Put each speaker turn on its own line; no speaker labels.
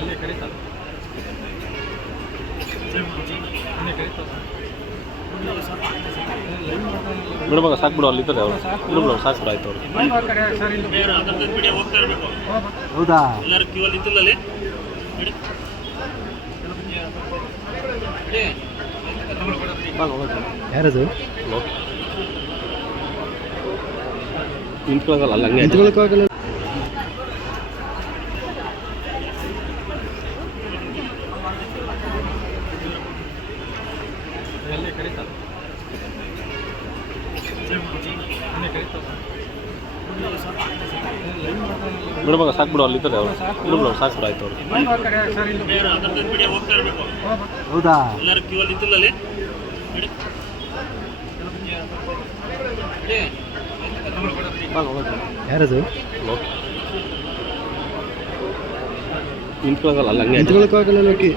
ಎಲ್ಲಿ ಕರೀತಾರೆ ಬಿಡ್ಬೇಕು ಸಾಕು ಬಿಡು ಅಲ್ಲಿ ಇದ್ದಾರೆ ಅವರು. ಇಲ್ಲ ಬಿಡು ಸಾಕು ಆಯ್ತು ಅವರು.
ಹೌದಾ? ಎಲ್ಲರೂ ಕ್ಯೂ ಅಲ್ಲಿ ಯಾರದು
ನಿಂತ್ಕೊಳ್ಳೋಕ್ಕಲ್ಲ ಅಲ್ಲ ಹಂಗೆ
ನಿಂತ್ಕೊಳ್ಳೋಕ್ಕಾಗಲ್ಲ
ಬಿಡ್ಬೇಕು ಸಾಕು ಬಿಡು ಅಲ್ಲಿ ಇದ್ದಾರೆ ಅವರು. ಬಿಡು ಬಿಡು ಸಾಕು ಬಿಡು ಆಯ್ತು ಅವರು.
ಹೌದಾ? ಯಾರದು?
ನಿಂತ್ಕೊಳಕಲ್ಲ ಅಲ್ಲಿ ಹಂಗೆ
ನಿಂತ್ಕೊಳಕ್ಕಾಗಲ್ಲ ಲೋಕಿ.